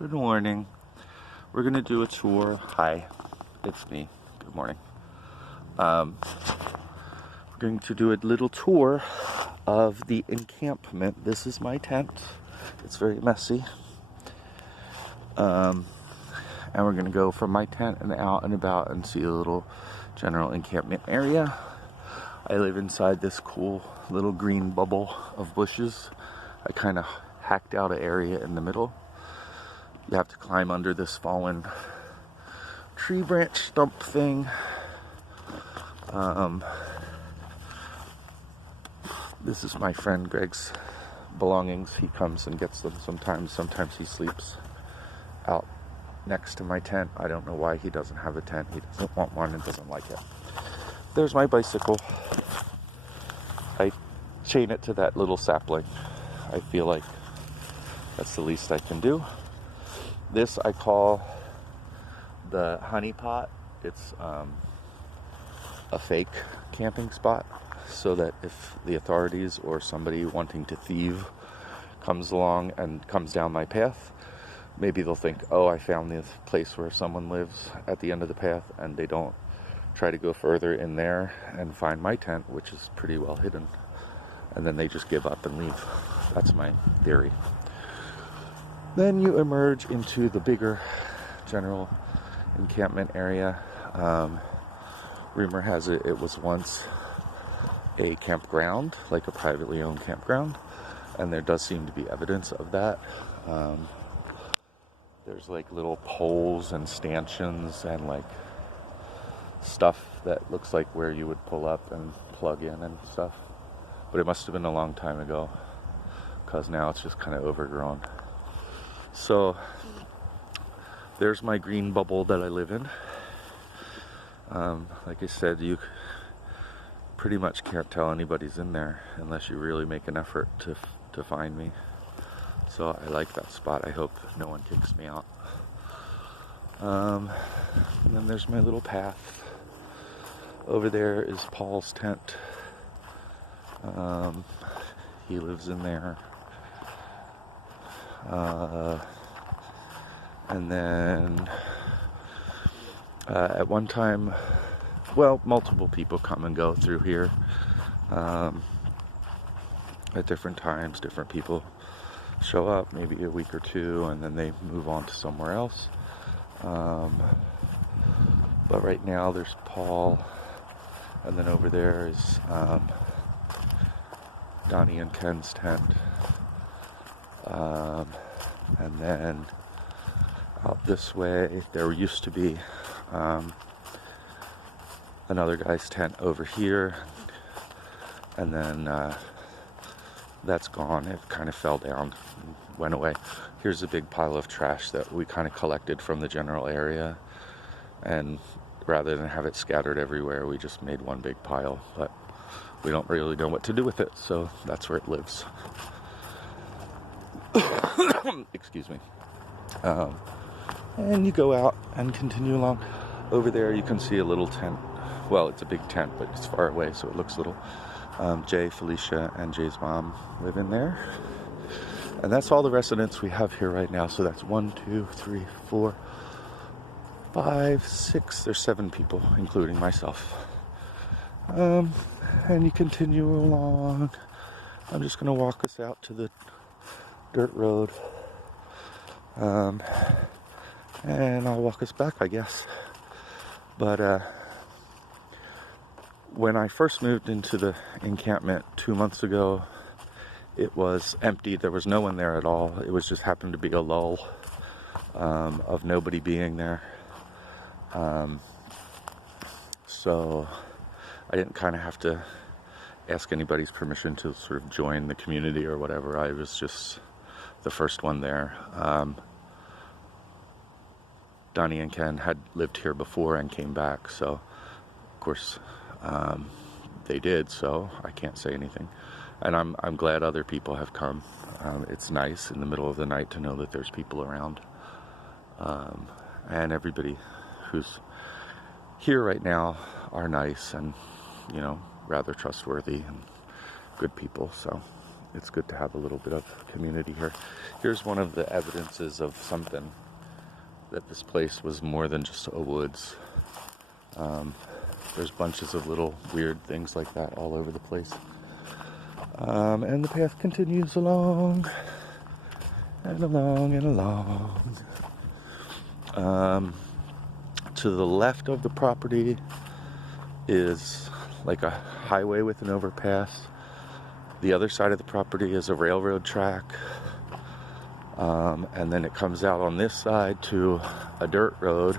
Good morning. We're gonna do a tour. Hi, it's me. Good morning. We're going to do a little tour of the encampment. This is my tent. It's very messy. And we're gonna go from my tent and out and about and see a little general encampment area. I live inside this cool little green bubble of bushes. I kind of hacked out an area in the middle. You have to climb under this fallen tree branch stump thing. This is my friend Greg's belongings. He comes and gets them sometimes. Sometimes he sleeps out next to my tent. I don't know why he doesn't have a tent. He doesn't want one and doesn't like it. There's my bicycle. I chain it to that little sapling. I feel like that's the least I can do. This I call the honey pot. It's a fake camping spot so that if the authorities or somebody wanting to thieve comes along and comes down my path, maybe they'll think, oh, I found this place where someone lives at the end of the path, and they don't try to go further in there and find my tent, which is pretty well hidden, and then they just give up and leave. That's my theory. Then you emerge into the bigger general encampment area. Rumor has it was once a campground, like a privately owned campground, and there does seem to be evidence of that. There's like little poles and stanchions and like stuff that looks like where you would pull up and plug in and stuff, but it must have been a long time ago because now it's just kind of overgrown. So there's my green bubble that I live in. Like I said, you pretty much can't tell anybody's in there unless you really make an effort to find me. So I like that spot. I hope no one kicks me out. And then there's my little path. Over there is Paul's tent. He lives in there. And then at one time, well, multiple people come and go through here at different times. Different people show up, maybe a week or two, and then they move on to somewhere else. But right now there's Paul, and then over there is Donnie and Ken's tent. And then out this way, there used to be another guy's tent over here, and then that's gone. It kind of fell down, went away. Here's a big pile of trash that we kind of collected from the general area, and rather than have it scattered everywhere, we just made one big pile, but we don't really know what to do with it, so that's where it lives. Excuse me. And you go out and continue along. Over there you can see a little tent. Well, it's a big tent, but it's far away, so it looks little. Jay, Felicia, and Jay's mom live in there. And that's all the residents we have here right now. So that's 1, 2, 3, 4, 5, 6. There's 7 people, including myself. And you continue along. I'm just going to walk us out to the dirt road. And I'll walk us back, I guess. But when I first moved into the encampment 2 months ago, it was empty. There was no one there at all. It was just happened to be a lull of nobody being there. So I didn't kind of have to ask anybody's permission to sort of join the community or whatever. I was just the first one there. Donnie and Ken had lived here before and came back, so of course they did, so I can't say anything. And I'm glad other people have come. It's nice in the middle of the night to know that there's people around. And everybody who's here right now are nice and, rather trustworthy and good people. So it's good to have a little bit of community here. Here's one of the evidences of something, that this place was more than just a woods. There's bunches of little weird things like that all over the place. And the path continues along and along and along. To the left of the property is like a highway with an overpass. The other side of the property is a railroad track. And then it comes out on this side to a dirt road